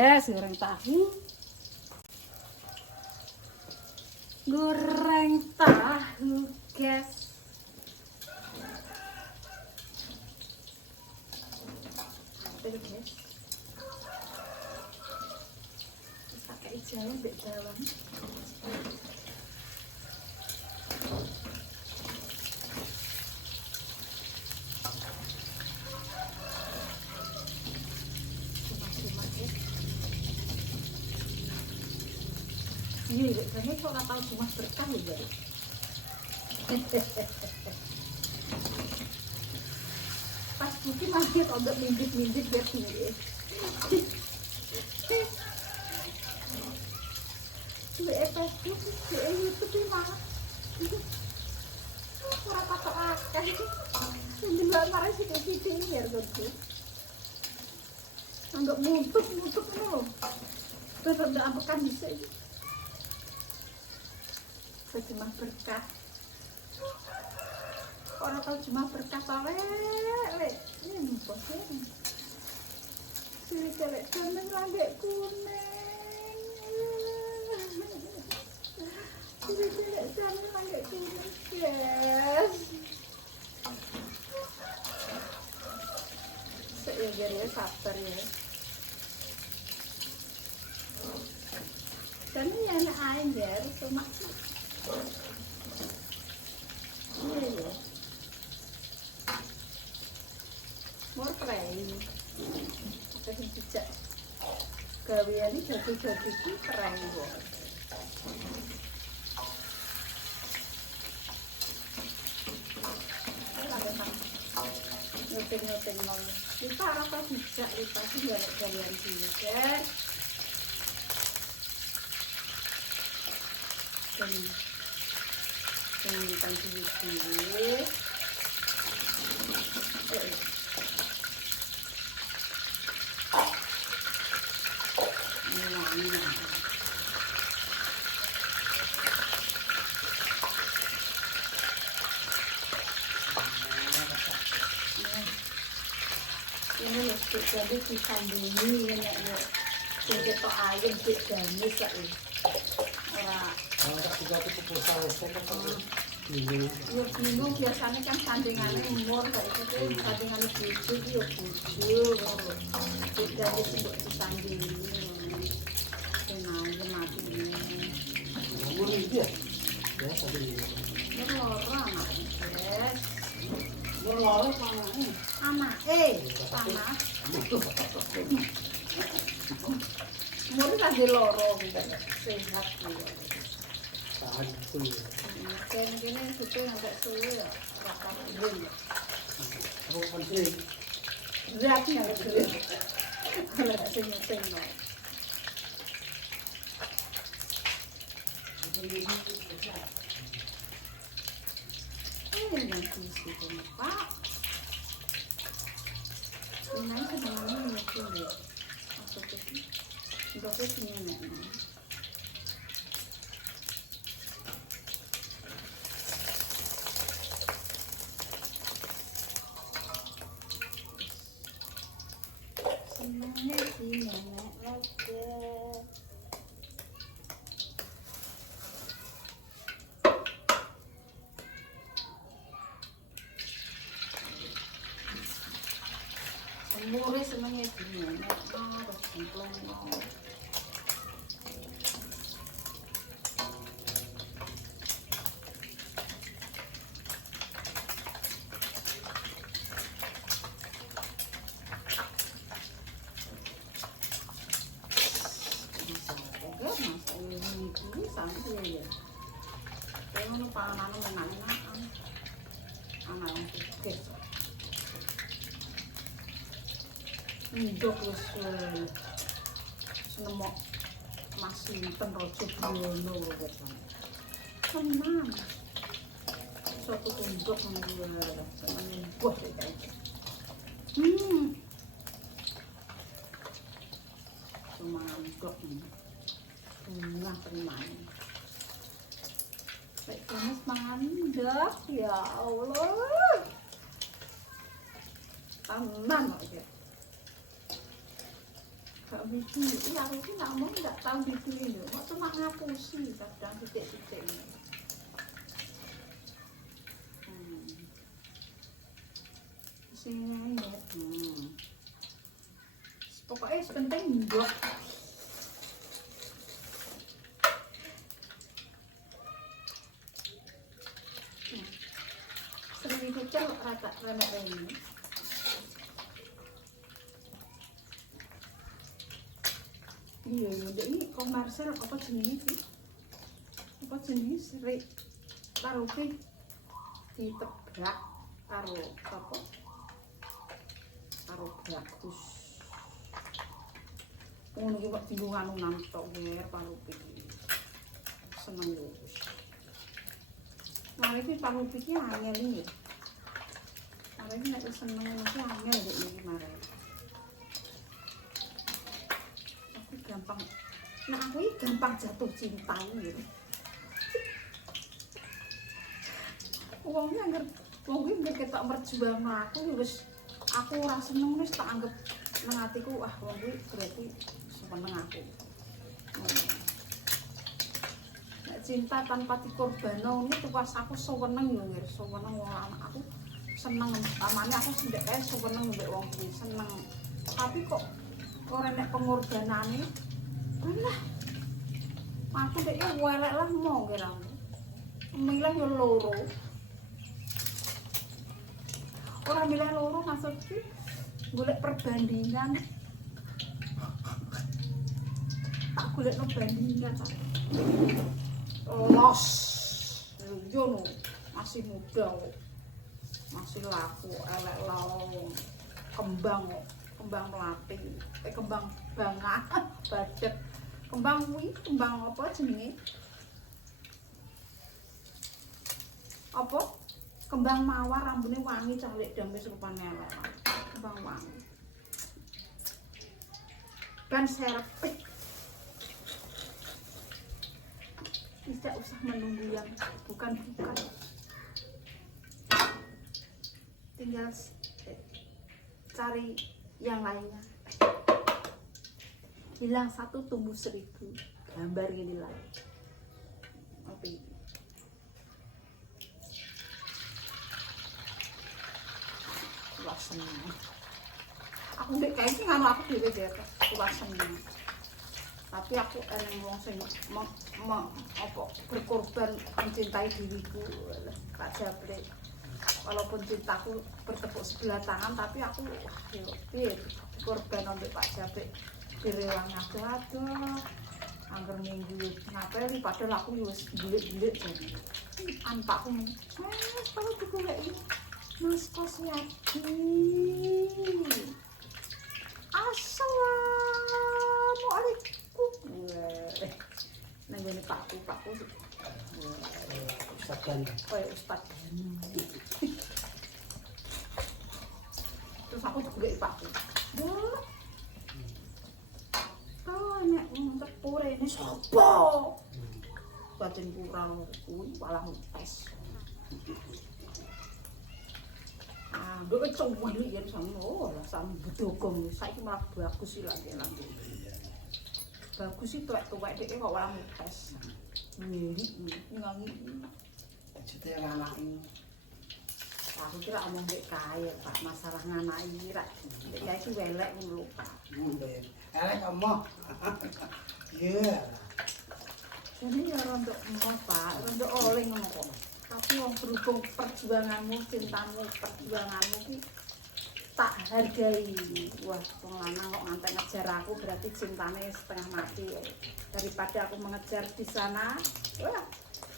Goreng tahu. Goreng tahu, guys. Oke, guys. Pakai jalan, jalan. Ini kayaknya kok nggak tahu cuma berkah ya. Pas mungkin masih untuk minggit biar tinggi. Facebook, YouTube mah. Ora patok akeh. Ndelok marang sithik-sithik ya gitu. Anggap mutuk ngono. Tetep ndak ampekan bisa iki. Cuma berkah. Orang tahu cuma berkah pawe. Ini bosnya. Sini celek jeneng rambut kuning. Sini celek jeneng rambut kuning, guys. Sejajar ya, sabar ya. Karena ya anak air cuma iya ya. More play. Apa sih tidak? Gawean ini jadi ki keren kok. Nyoteng mau. Kita apa bisa kita sih gawean sini, guys. Tentang sini. Ini jadi disandingi ya, jadi to ayam digamis kok. Ora juga pulsa listrik kan. Yo bingung biasanya kan sandingannya umur kayak gitu, sandingannya bucu yo bucu. Jadi sebut disandingi. Kenanya mati ini. Umur ini ya? Ya tadi. Loro anak, guys. Loro anake. Anake, anak. Umur lagi loro gitu. Sehat gitu. Tahan suwi. Kene situ sampai suwi ya. Rapat gede. Apa penting? Beratnya gede. Kalau enggak senyum no. Ini yang sisi ini, Pak. Ini sebenarnya itu ya. Maksudnya sih, udah kesini nih. Semuanya sih nenek aja. Umurnya semuanya gini, harus cemplung. Ini sampai ya. Kalau panganan enak-enakan, anak yang kecil. Ndok wis nemu masih penrojo brono kok. Tenang. Satu ndok ngene semuanya buah kayak. Cuma ndok ini. Bunga teman. Baik panas mandek ya Allah. Taman aja. Gak video, iya aku sih nak mau nggak tahu video, mau cuma ngapusi kadang titik-titik ini. Sini ya, pokoknya penting blok. Sering kecil rata remek ini. Iya, ini komersil apa jenis sih? Apa jenis seri taruhi ditebak karo apa? Karo bagus. Ngono iki kok tinggu anu nang tok wer parupi. Seneng yo. Mari iki parupi iki angel iki. Mari iki nek seneng iki angel iki mari. Gampang, nah aku ini gampang jatuh cinta gitu. Uangnya nggak ketok merjuang aku, wis aku rasa seneng wis tak anggap nang atiku, wah wong kuwi berarti seneng aku. Nek cinta tanpa dikorbanno ini tuh pas aku seneng yo ngir, seneng wong anak aku seneng, amane aku sendek kae seneng mbek wong kuwi seneng. Tapi kok ora nek pengorbanane lah aku deknya welek lah mau kira milih yo loro orang milih loro maksudnya golek perbandingan tak golek perbandingan los yo no masih muda masih laku elek lawong kembang melati kembang banget badet kembang apa jenenge apa kembang mawar rambune wangi cahlek dame serupane elek kembang wangi dan serepik tidak usah menunggu yang bukan tinggal cari yang lainnya. Bilang 1 tumbuh 1000, gambar gini lah. Oke. Kuasen. Aku ndek kae iki ngono aku dhewe dhewe kuasen. Tapi aku eneng wong sing apa berkorban mencintai diriku, Pak Jable. Walaupun cintaku bertepuk sebelah tangan, tapi aku yo piye korban ambek Pak Jable. Direwang ado-ado angger minggu ngapeli padahal aku wis gilik-gilik jadi anpakku kalau digoleki Mas Kosyadi assalamualaikum nang ngene pakku Ustaz Ganda Ustaz terus aku digoleki pakku nek sepure ini sapa? Batin kurang kuwi malah tes. Ah, nduk coba iki yen sono lah sam bedogong saiki malah bagus iki lagi. Bagus iki tuwek-tuwek dhek kok malah tes. Ngelik ngangi. Jete anak ini. Aku kira omong dek kae, Pak, masalah nganaki ra. Dek kae iki welek ngono lho, Pak. Elek omong. Iya. Jadi ya rondo emoh, Pak, rondo oleh ngono kok. Tapi wong berhubung perjuanganmu, cintamu, perjuanganmu ki tak hargai. Wah, wong lanang kok ngantek ngejar aku berarti cintane setengah mati. Daripada aku mengejar di sana, wah,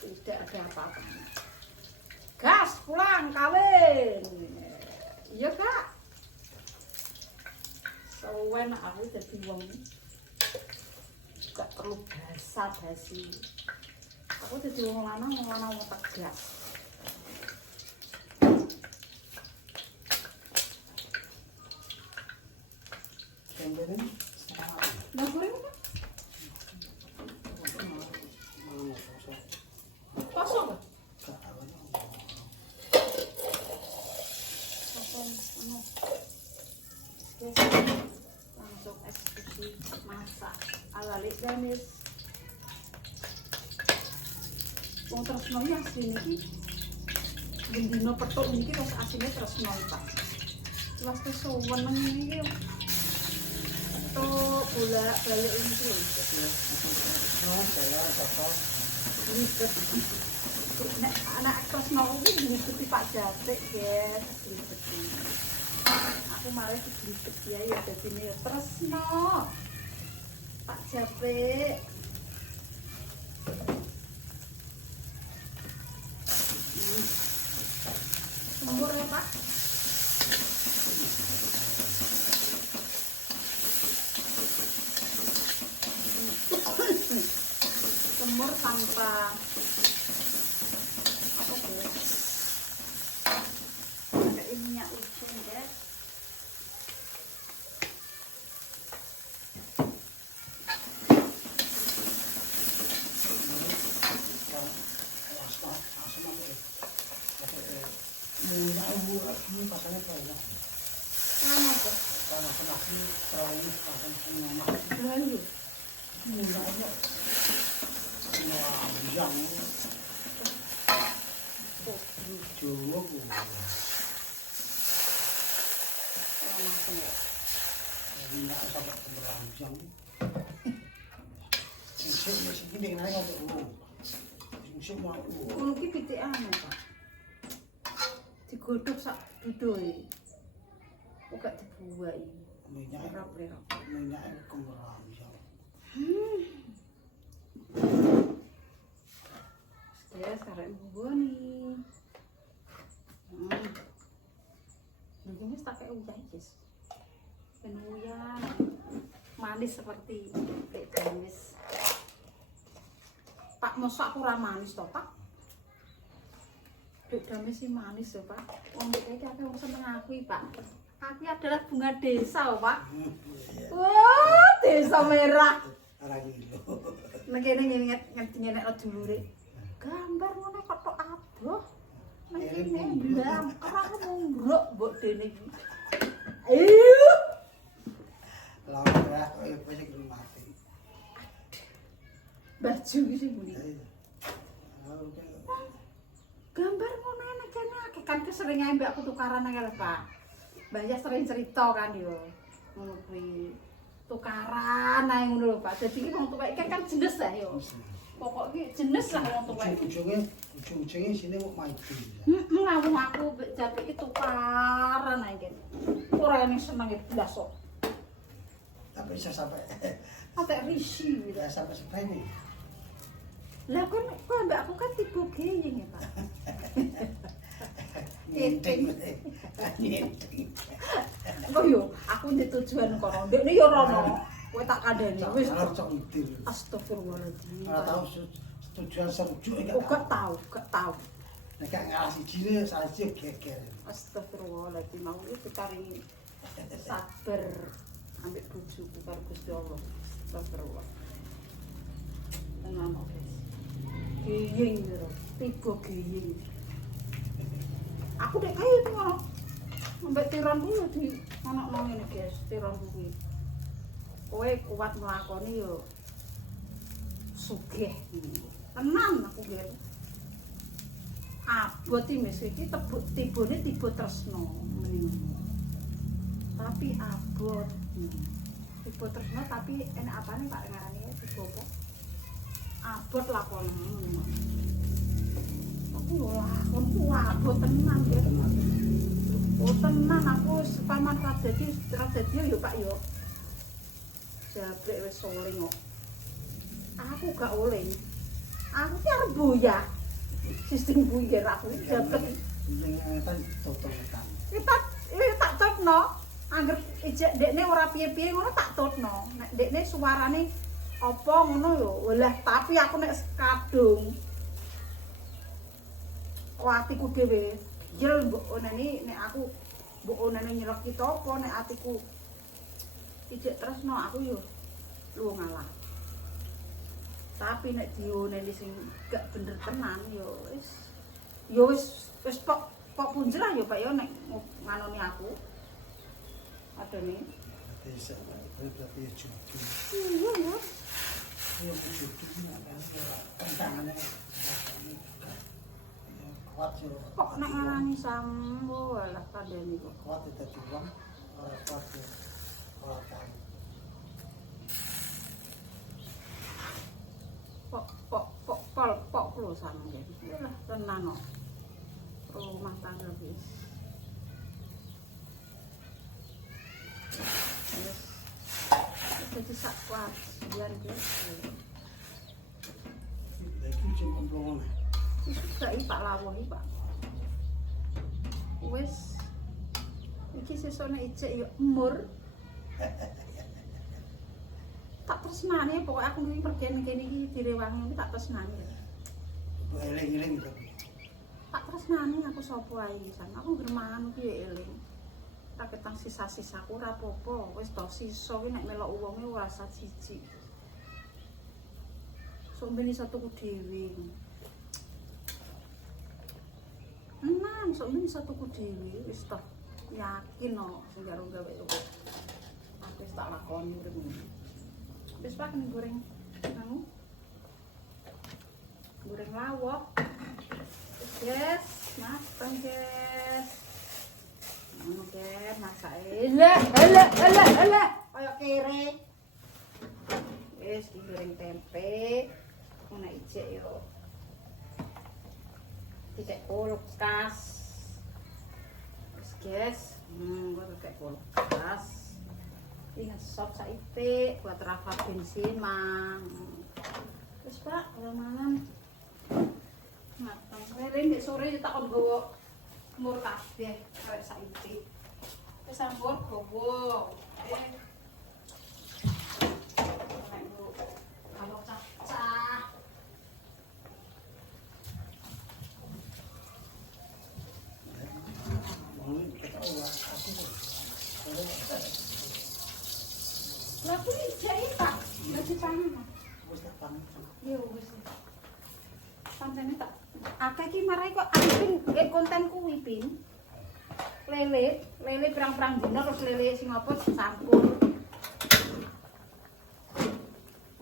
tidak ada apa-apanya. Gas pulang kawin. Iya, Kak. Sowen aku dadi wong gak perlu basa-basi. Aku dadi wong lanang tegas. Goreng. Nah, goreng apa? Kosong kan? Kosong, langsung eksekusi. Gamis. Wong tresno iki asline iki gendino petuk niki rasa asline tresno Pak. Waste suweneng iki petuk bolak-balik iki lho. Saya cocok. Ribet. Nek anak tresno iki ngikuti Pak Jati, guys. Ribet. Aku malah ribet ya dadine tresno. Pak Jati. Semur ya Pak. Semur tanpa apa tuh? Pakai minyak ujung guys. Ini pasangnya kayak mana tuh? Karena nasi terlalu pasang semua lalu mulanya semua bijang Jawa minyak sampai berlanjang sisik masih gini naik ada sisik mau ini pitik ane Pak digodhog sak dudoe. Kok gak dibuai. Minyak kemerang ya. Ya, sekarang mboni. Ini wis tak kayak uyah guys. Ben uyah manis seperti gamis. Pak mosok aku ora manis to, Pak? Gamis sih manis ya Pak. Wong iki akeh wong seneng aku Pak. Aku adalah bunga desa Pak. Wah, desa merah. Ora gilo. Nek ngene ngenek dulure. Gambar ngono kok tok adoh. Nek ngene ndang ora munggruk mbok dene iki. Ayo. Lawan ya koyo pesek mati. Baju iki sing muni. Gambar ngono enak kan keseringan mbak aku tukaran nang Pak. Mbak sering cerita kan yo. Ngono kuwi. Tukaran ae ngono lho Pak. Dadi iki wong tuwek iki kan jenis lah yo. Pokok iki jenis lah wong tuwek. Ujung-ujunge sine kok mati. Ngawung aku jare iki tukaran ae iki. Ora ene seneng blas kok. Tapi bisa sampai sampai risi ya sampai seperti ini. Lah kan kok mbak aku kan tipe geyeng ya Pak. Nyenting. Kok yo aku ndek tujuan kono. Ndekne yo rono. Kowe tak kandhani wis cocok ngitir. Astagfirullahaladzim. Ora tau tujuan serujuk gak tau. Nek gak ngalah sijine saji geger. Astagfirullahaladzim. Mau iki kari sabar ambek bojoku karo Gusti Allah. Astagfirullah. Tenang oke. Geyeng lho, tiga geyeng. Aku dek kaya itu ngono. Mbak tiron kuwi di ono nang ngene guys, tiron kuwi. Kowe kuat nglakoni yo sugih. Tenan aku nggih. Abot iki mes iki tibone tiba tresno mending. Tapi abot. Tiba tresno tapi enak apane Pak ngarane tiba apa? Abot lakon ngono. Aku lakon abot tenan ya. Oh tenan aku paman radadi yo Pak yo. Jabrek wis soling kok. Aku gak oleh. Aku ki arep boyah. Sistem buyar aku jabrek. Ning ngetan tototan. Iki tak totno. Angger ijek dekne ora piye-piye ngono tak totno. Nek dekne suarane apa ngono yo oleh tapi aku nek kadung atiku dhewe jel mbok oneni nek aku mbok oneni nyelok kita apa nek atiku ijek tresno aku yo lu ngalah tapi nek dioneni sing gak bener tenan yo wis pok punjlah yo Pak yo nek nganoni aku adene bisa berarti jujur iya ya Kok nek ngarani sambo lah kadene kok. Kuat itu juang, kuat itu kuat. Kok lho sambo ya. Lah tenan kok. Rumah tangga wis. Jadi sak kuat biar gitu. Lagi cuma belum. Sudah Pak lawuh iki Pak. Wis iki sesone ijek yo umur. Tak tresnani pokoke aku iki pergen kene iki direwangi tak tresnani. Eling-eling itu. Tak tresnani aku sapa ae san. Aku gremahan iki ya eling. Tak ketang sisa-sisaku ora apa-apa. Wis to sisa ki nek melok wonge ora usah jijik. Sok ben iso tuku dhewe. Sok ben iso tuku dhewe wis to. Yakin no sing karo gawe tuku. Aku wis tak lakoni urip ngene. Wis Pak goreng anu. Goreng lawok. Yes, mateng guys. Ngono ke masake. Lah. Kaya kere. Wis goreng tempe. Ana ijek yo. Tidak kulkas. Wis guys, gua pakai kulkas. Ingat sop saite buat rafa bensin mang. Wis Pak, ora mangan. Matang sore sore tak kon gowo mur kabeh arek saiki. Wis sampun gowo. Kalau cacah. Lah kuwi jek Pak, lagi pangan. Wis tak pangan. Yo wis. Pancene tak akeh iki marai kok Arifin konten kuwi Pin. Lele perang-perang dina terus lele sing apa dicampur.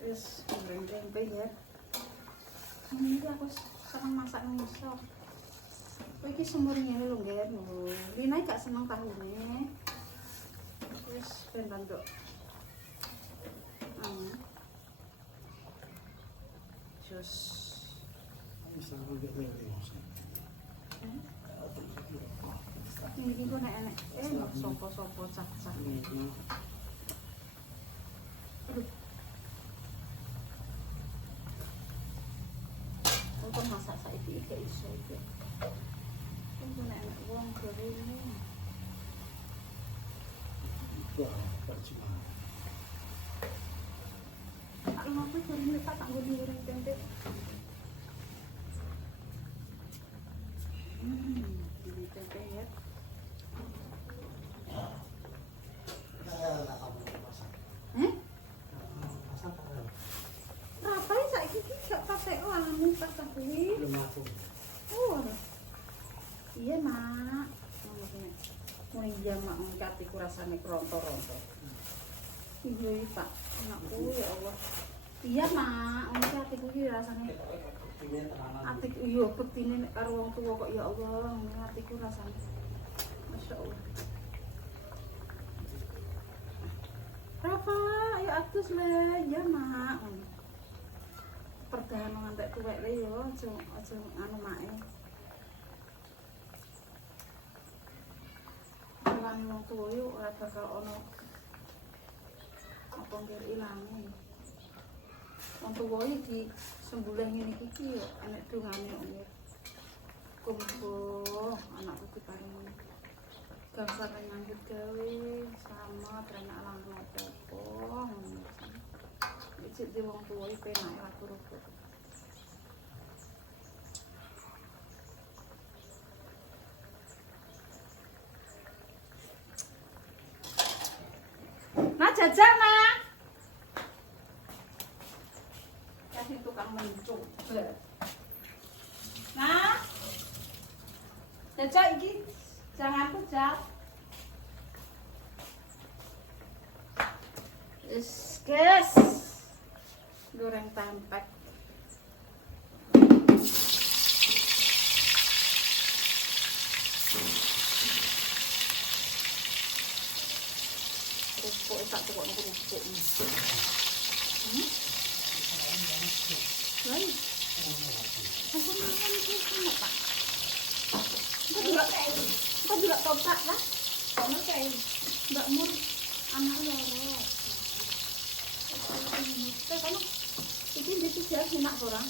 Wis goreng tempe ya. Ini aku seneng masak ngisor. Iki semur ngene lho nggih. Lina gak seneng tahune. Wis ben ndok. Jus. Bisa ngombe lele. Ini kok enek sopo-sopo cacah. Untuk masak saiki iki iso iki. Ini enek wong goreng. Tak cuma. Kalau mau goreng tak goreng tempe. Ini tempe ya. Rapai saiki iki gak patek lami pas kuwi. Belum aku. Oh. Iya, Mak. Mulai jam mak ngatiku rasane kronto-ronto. Iya, Pak. Anakku ya Allah. Iya, Mak. Ngatiku iki rasane atik iya betine nek karo wong tuwa kok ya Allah, ngatiku rasane. Masyaallah. Rafa, ayo atus le, ya Mak. Perdahan ngantek tuwek le yo, aja anu mae. Lan wong tuwa yo ora bakal ono apa ngger ilange. Wong tuwa iki sembulih ngene iki yo enek dungane umur. Kumpul anakku diparing gangsa nyambut gawe sama trenak langkung apa. Iki di wong tuwa iki penake ora turu-turu. Nah jajan nah. Kasih tukang mencung. Nah. Jajan iki jangan pejat. Guys. goreng tempe. Kerupuk tak cukup kerupuk. Lain. Aku makan itu sama Pak. Kita juga topak lah. Kamu kayak Mbak Mur anak loro. Kamu iki dadi jas enak ora?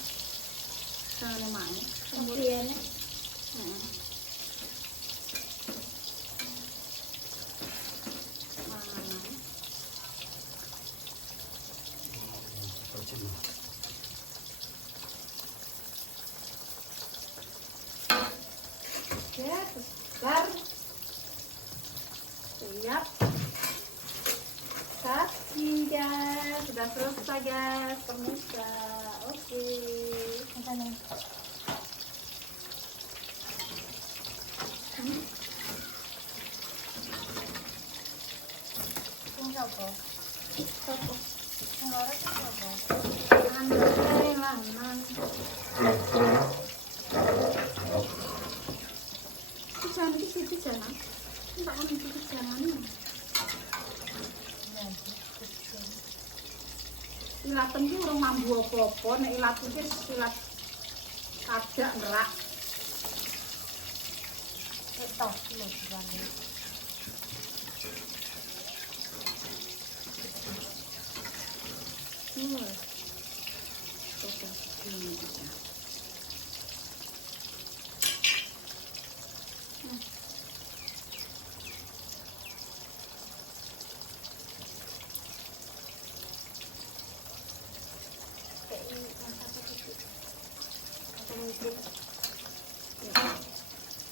Sane maneh. Kemudian ya, besar. Siap. Kasih guys, sudah selesai guys, pemirsa. Oke. Jangan di situ jangan. Tak mau di situ jangan. Ilatan ki urung mambu apa-apa, nek ilat iki ilat kadak nerak. Ketok lho jane.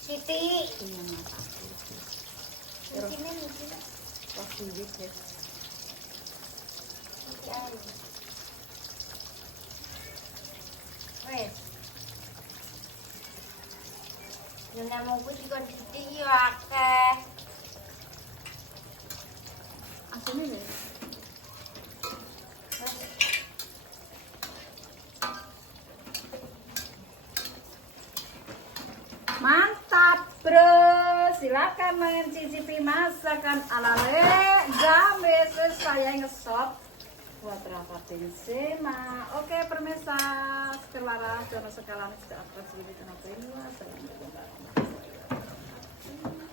Siti. Ini waktu gitu. Wes. Yang mau gue juga Siti ya akeh. Asline lho. Mantap bro, silakan mencicipi masakan ala Le Games. Saya ngesop buat rapat Benzema. Oke pemirsa, sekelara jono sekalan sudah apa sih di tengah. Assalamualaikum warahmatullahi wabarakatuh.